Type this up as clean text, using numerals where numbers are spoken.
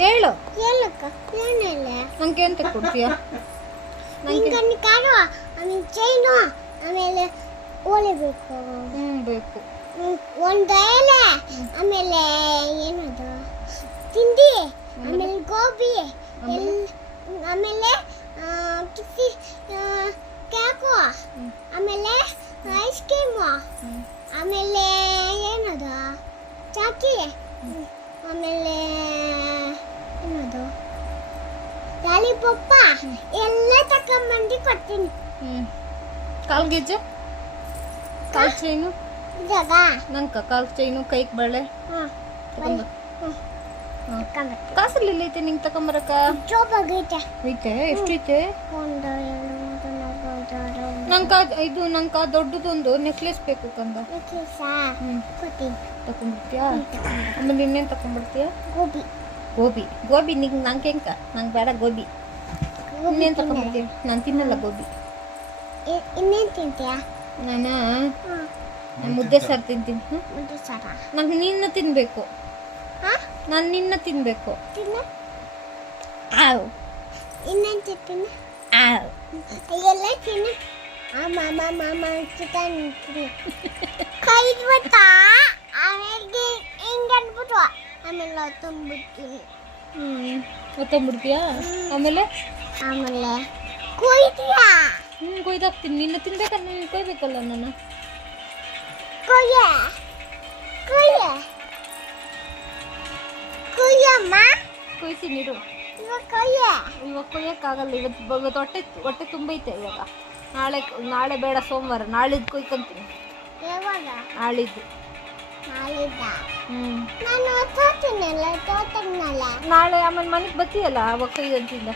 ಹೇಳು. ಹೇಳಕ್ಕ ಏನಿಲ್ಲ. ನಂಗೆ ಏನು ಕೊಡ್ತೀಯ? ನಿಂಗೆ ಕಾರು ಆಮೇಲೆ ಚೈನು ಆಮೇಲೆ ಓಲೆ ಬೇಕು. ಬೇಕು. ಒಂದು ಎಲೆ ಆಮೇಲೆ ಏನದು ತಿಂಡಿ ಆಮೇಲೆ ಗೋಬಿ ಆಮೇಲೆ ಕಿಸಿ ಕ್ಯಾಕು ಆಮೇಲೆ ಐಸ್ ಕ್ರೀಮು ಆಮೇಲೆ ಏನದು ಚಾಕಿ ಆಮೇಲೆ ಏನದು ಲಾಲಿಪಾಪ ಎಲ್ಲ ತಕೊಂಬಂದು ಕೊಡ್ತೀನಿ. ಕಾಲು ಗೆಜ್ಜೆ, ಕಾಲು ಚೈನು, ಇದಾಗ ನಂಗೆ ಕಾಲು ಚೈನು, ಕೈಗೆ ಬಳೆ ತಗೊಂಡು. ಕಾಸಲ್ಲಿ ಐತೆ ನಿಂಗೆ ತಗೊಂಬರಕ್ಕ? ಜೋಬಾಗೈತೆ. ಐತೆ? ಎಷ್ಟೈತೆ? 1 2 3 4 5 6 ನಂಗೆ ಇದು ನಂಗೆ ದೊಡ್ಡದೊಂದು ನೆಕ್ಲೆಸ್ ಬೇಕು ಕಂದ. ಕೊಡ್ತೀನಿ. ತಗೊಂಡ್ಬಿಡ್ತೀಯಾ? ಆಮೇಲೆ ಇನ್ನೇನು ತಗೊಂಡ್ಬಿಡ್ತೀಯ? ಗೋಬಿ. ಗೋಬಿ ನಿಂಗೆ ನಂಗೆ ಹೆಂಗ? ನಂಗೆ ಬೇಡ ಗೋಬಿ. ಇನ್ನೇನು ತಗೊಂಡ್ಬಿಡ್ತೀಯ? ನಾನು ತಿನ್ನಲ್ಲ ಗೋಬಿ. ಇನ್ನೇನು ತಿಂತೀಯಾ? ನಾನು ಮುದ್ದೆ ಸಾರು ತಿಂತೀನಿ. ಮುದ್ದೆ ಸಾರ. ನಂಗೆ ನಿನ್ನ ತಿನ್ನಬೇಕು. ನಾನು ನಿನ್ನ ತಿನ್ನಬೇಕು. ತಿನ್ನ. ಆವ್. ಇನ್ನೇನು ತಿಂತೀನಿ? ಆವ್. ಎಲ್ಲ ತಿನ್ನು. ಮಾಮ ಚಿಕನ್ ತಿನ್ನು. ಕೈ ಬಿಡ್ತಾ ಆಮೇಲೆ ಹಿಂಗೆ ಅಂದ್ಬಿಟ್ಟು ಆಮೇಲೆ ತುಂಬಿಡ್ತೀನಿ. ಒತ್ತಂಬಿಡ್ತೀಯಾ? ಆಮೇಲೆ ಕೊಯ್ತೀಯಾ? ಕೊಯ್ದಾಕ್ತೀನಿ. ನಿನ್ನ ತಿನ್ಬೇಕಲ್ಲ, ನೀನು ಕೊಯ್ಬೇಕಲ್ಲ ನಾನು. ಕೊಯ್ಯಮ್ಮ. ಕೊಯ್ತೀನಿ ಇರು. ಇವಾಗ ಕೊಯ್ಯಕ್ಕಾಗಲ್ಲ. ಇವತ್ತು ಹೊಟ್ಟೆ ತುಂಬೈತೆ ಇವಾಗ. ನಾಳೆ ಬೇಡ, ಸೋಮವಾರ. ನಾಳಿದ್ದು ಕೊಯ್ಕೊಂತೀನಿ. ಯಾವಾಗ? ನಾಳಿದ್ದು. ನಾನು ತೋತಿನಲ್ಲ. ನಾಳೆ ಆಮೇಲೆ ಮನೆಗೆ ಬರ್ತೀಯಲ್ಲ, ಅವಾಗ ಕೊಯ್ದಂತೀನಿ.